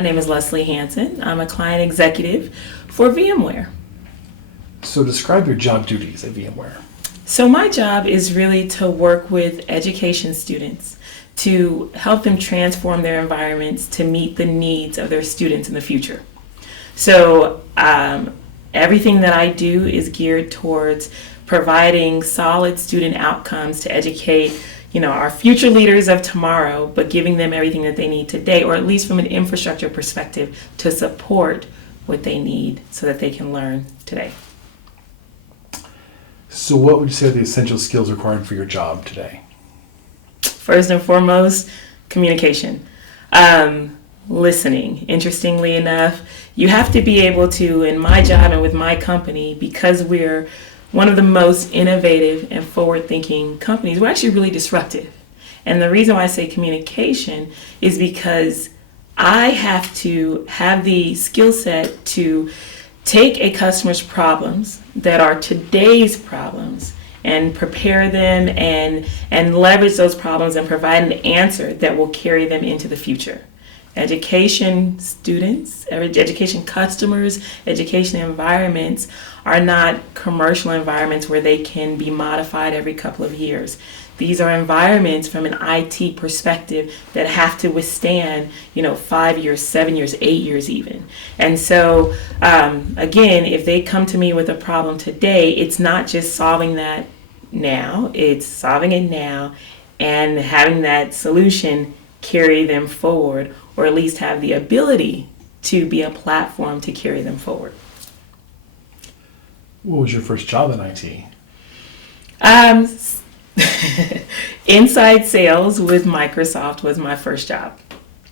My name is Leslie Hansen. I'm a client executive for VMware. So describe your job duties at VMware. So my job is really to work with education students to help them transform their environments to meet the needs of their students in the future. So everything that I do is geared towards providing solid student outcomes to educate our future leaders of tomorrow, but giving them everything that they need today, or at least from an infrastructure perspective, to support what they need so that they can learn today. So what would you say are the essential skills required for your job today? First and foremost, communication. Listening. Interestingly enough, you have to be able to, in my job and with my company, because we're one of the most innovative and forward-thinking companies, we're actually really disruptive. And the reason why I say communication is because I have to have the skill set to take a customer's problems that are today's problems and prepare them and leverage those problems and provide an answer that will carry them into the future. Education students, education customers, education environments are not commercial environments where they can be modified every couple of years. These are environments from an IT perspective that have to withstand, 5 years, 7 years, 8 years even. And so, again, if they come to me with a problem today, it's not just solving that now, it's solving it now and having that solution carry them forward, or at least have the ability to be a platform to carry them forward. What was your first job in IT? Inside sales with Microsoft was my first job.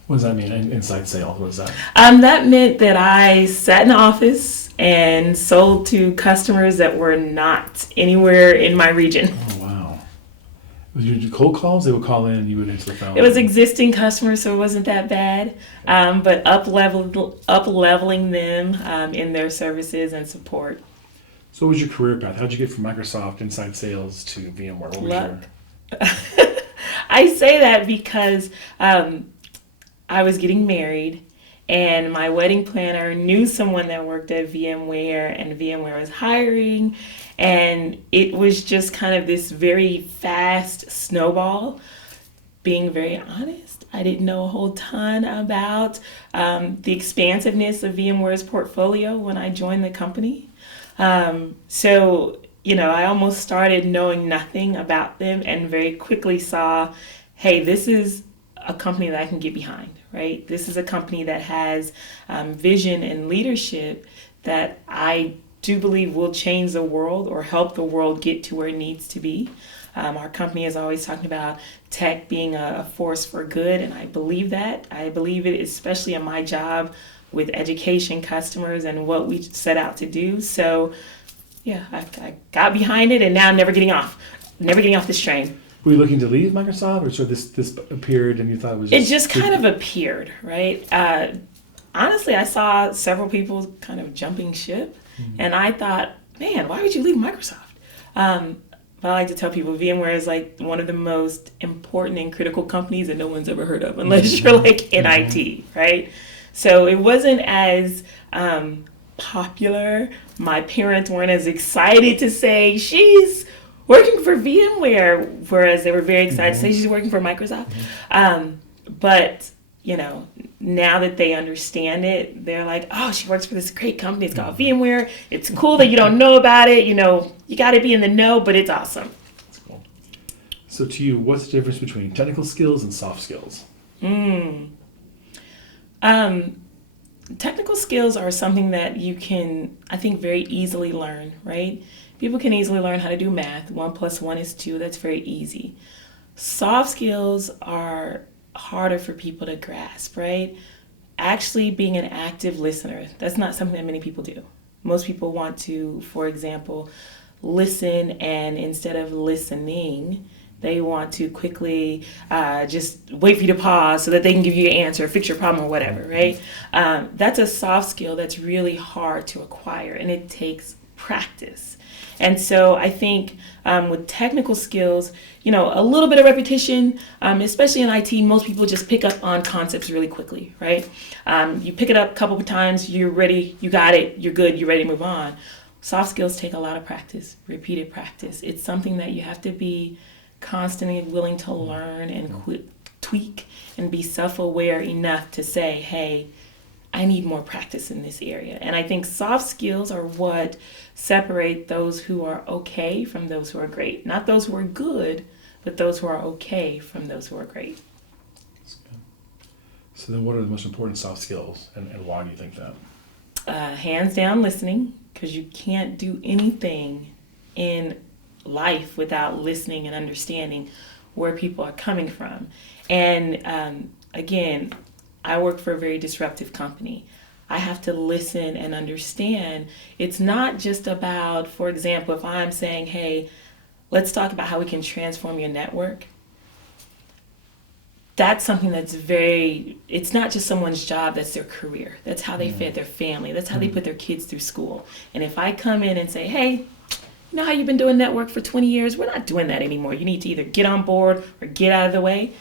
What does that mean, inside sales? What is that? That meant that I sat in the office and sold to customers that were not anywhere in my region. Oh, wow. Was you cold calls? They would call in, you would answer the phone? It was existing customers, so it wasn't that bad. But up-leveling them in their services and support. So what was your career path? How did you get from Microsoft inside sales to VMware? What was Luck. I say that because I was getting married and my wedding planner knew someone that worked at VMware, and VMware was hiring, and it was just kind of this very fast snowball. Being very honest, I didn't know a whole ton about the expansiveness of VMware's portfolio when I joined the company. So I almost started knowing nothing about them and very quickly saw, hey, this is a company that I can get behind, right? This is a company that has vision and leadership that I do believe will change the world or help the world get to where it needs to be. Our company is always talking about tech being a force for good, and I believe that. I believe it, especially in my job with education customers and what we set out to do. So, yeah, I got behind it, and now I'm never getting off this train. Were you looking to leave Microsoft, or sort of this appeared and you thought it was just... It just kind of appeared, right? Honestly, I saw several people kind of jumping ship, and I thought, man, why would you leave Microsoft? But I like to tell people VMware is like one of the most important and critical companies that no one's ever heard of, unless you're like in IT, right? So it wasn't as popular. My parents weren't as excited to say she's working for VMware, whereas they were very excited to say she's working for Microsoft. But now that they understand it, they're like, oh, she works for this great company. It's called VMware. It's cool that you don't know about it. You got to be in the know, but it's awesome. That's cool. So to you, what's the difference between technical skills and soft skills? Technical skills are something that you can, I think, very easily learn, right? People can easily learn how to do math. 1 + 1 = 2. That's very easy. Soft skills are harder for people to grasp, right? Actually being an active listener, that's not something that many people do. Most people want to, for example, listen, and instead of listening, they want to quickly just wait for you to pause so that they can give you your answer, fix your problem, or whatever, right? That's a soft skill that's really hard to acquire, and it takes practice. And so I think with technical skills, a little bit of repetition, especially in IT, most people just pick up on concepts really quickly, right? You pick it up a couple of times, you're ready, you got it, you're good, you're ready to move on. Soft skills take a lot of practice, repeated practice. It's something that you have to be constantly willing to learn and tweak and be self-aware enough to say, hey, I need more practice in this area. And I think soft skills are what separate those who are okay from those who are great. Not those who are good, but those who are okay from those who are great. That's good. So then what are the most important soft skills, and why do you think that? Hands down listening, because you can't do anything in life without listening and understanding where people are coming from. And again, I work for a very disruptive company. I have to listen and understand. It's not just about, for example, if I'm saying, hey, let's talk about how we can transform your network. That's something that's it's not just someone's job, that's their career. That's how they fed their family. That's how they put their kids through school. And if I come in and say, hey, you know how you've been doing network for 20 years? We're not doing that anymore. You need to either get on board or get out of the way.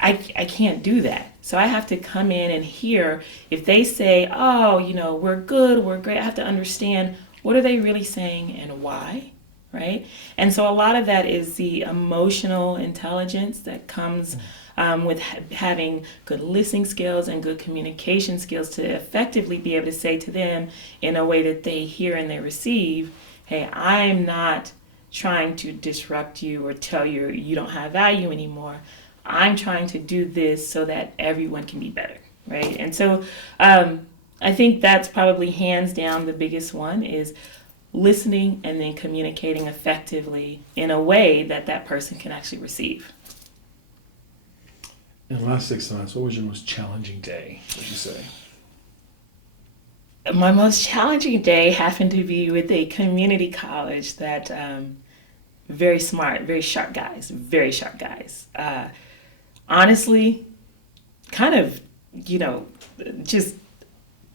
I can't do that. So I have to come in and hear if they say, oh, we're good, we're great. I have to understand what are they really saying and why, right? And so a lot of that is the emotional intelligence that comes with having good listening skills and good communication skills to effectively be able to say to them in a way that they hear and they receive, hey, I'm not trying to disrupt you or tell you you don't have value anymore. I'm trying to do this so that everyone can be better, right? And so I think that's probably hands down the biggest one is listening and then communicating effectively in a way that that person can actually receive. In the last 6 months, what was your most challenging day, would you say? My most challenging day happened to be with a community college that very smart, very sharp guys. Honestly, kind of, just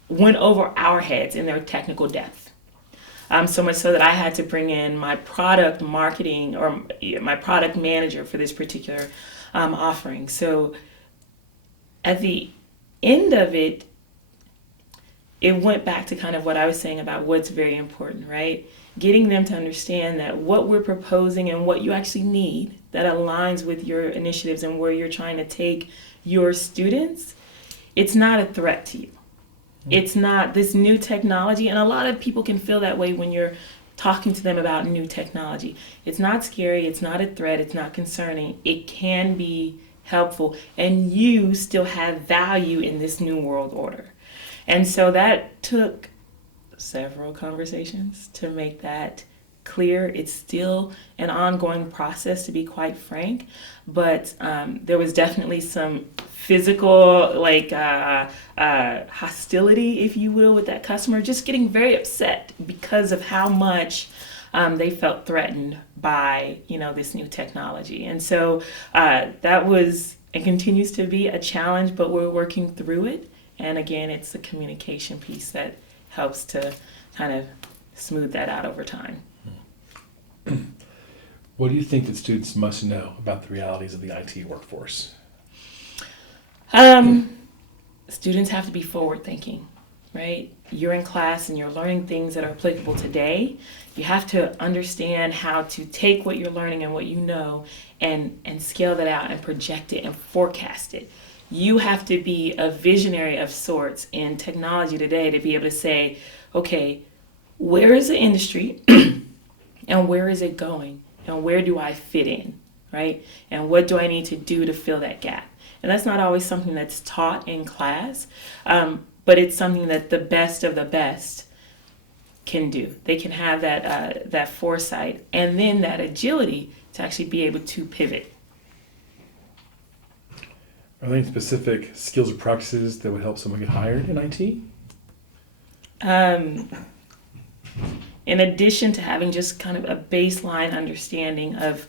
went over our heads in their technical depth. So much so that I had to bring in my product marketing or my product manager for this particular offering. So at the end of it, it went back to kind of what I was saying about what's very important, right? Getting them to understand that what we're proposing and what you actually need that aligns with your initiatives and where you're trying to take your students, it's not a threat to you. It's not this new technology, and a lot of people can feel that way when you're talking to them about new technology. It's not scary, it's not a threat, it's not concerning. It can be helpful, and you still have value in this new world order. And so that took several conversations to make that clear. It's still an ongoing process, to be quite frank, but there was definitely some physical hostility, if you will, with that customer, just getting very upset because of how much they felt threatened by this new technology. And so that was and continues to be a challenge, but we're working through it. And again, it's the communication piece that helps to kind of smooth that out over time. What do you think that students must know about the realities of the IT workforce? Students have to be forward thinking, right? You're in class and you're learning things that are applicable today. You have to understand how to take what you're learning and what you know and scale that out and project it and forecast it. You have to be a visionary of sorts in technology today to be able to say, okay, where is the industry and where is it going and where do I fit in, right? And what do I need to do to fill that gap? And that's not always something that's taught in class, but it's something that the best of the best can do. They can have that foresight and then that agility to actually be able to pivot. Are there any specific skills or practices that would help someone get hired in IT? In addition to having just kind of a baseline understanding of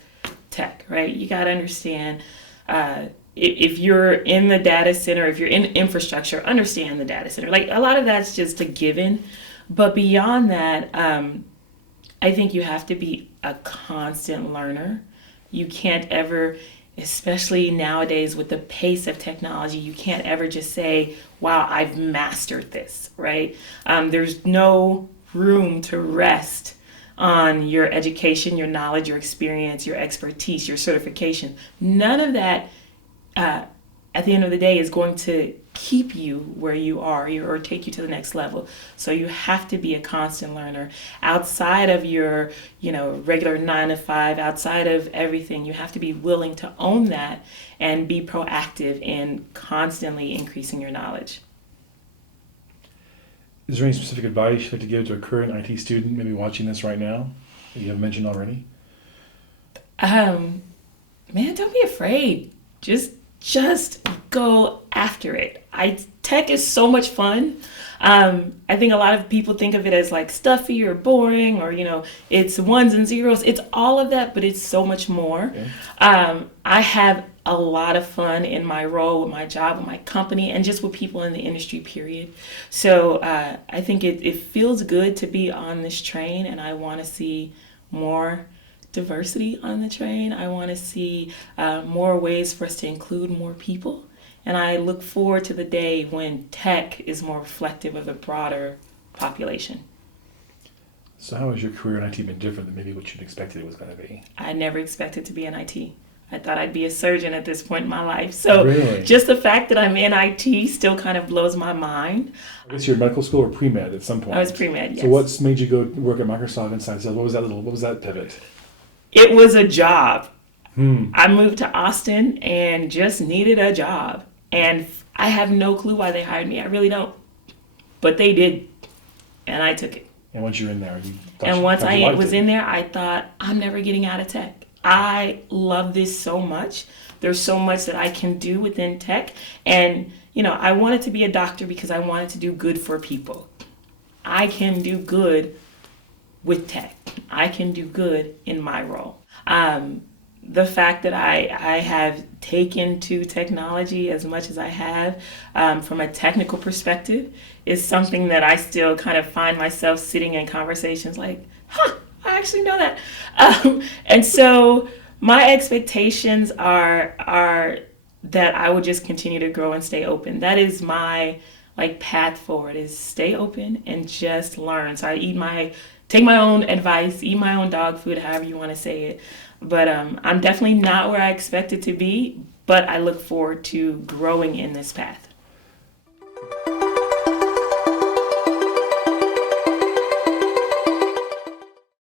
tech, right? You got to understand if you're in the data center, if you're in infrastructure, understand the data center. Like a lot of that's just a given. But beyond that, I think you have to be a constant learner. You can't ever, especially nowadays with the pace of technology, you can't ever just say, wow, I've mastered this, right? There's no room to rest on your education, your knowledge, your experience, your expertise, your certification. None of that, at the end of the day, is going to keep you where you are or take you to the next level. So you have to be a constant learner outside of your, regular 9 to 5, outside of everything. You have to be willing to own that and be proactive in constantly increasing your knowledge. Is there any specific advice you'd like to give to a current IT student maybe watching this right now that you haven't mentioned already? Man, don't be afraid. Just go after it. Tech is so much fun. I think a lot of people think of it as like stuffy or boring or, it's ones and zeros. It's all of that, but it's so much more. Okay. I have a lot of fun in my role, with my job, with my company, and just with people in the industry, period. So I think it feels good to be on this train, and I want to see more diversity on the train. I want to see more ways for us to include more people. And I look forward to the day when tech is more reflective of the broader population. So how has your career in IT been different than maybe what you'd expected it was going to be? I never expected to be in IT. I thought I'd be a surgeon at this point in my life. So Really? just the fact that I'm in IT still kind of blows my mind. I guess you're in medical school or pre-med at some point. I was pre-med, yes. So what's made you go work at Microsoft Inside Sales? What was that pivot? It was a job. I moved to Austin and just needed a job. And I have no clue why they hired me. I really don't. But they did. And I took it. And once you're in there, once I was in there, I thought, I'm never getting out of tech. I love this so much. There's so much that I can do within tech. And, I wanted to be a doctor because I wanted to do good for people. I can do good with tech. I can do good in my role. The fact that I have taken to technology as much as I have from a technical perspective is something that I still kind of find myself sitting in conversations like, I actually know that. And so my expectations are that I will just continue to grow and stay open. That is my path forward, is stay open and just learn. So I take my own advice, eat my own dog food, however you want to say it. But I'm definitely not where I expected to be, but I look forward to growing in this path.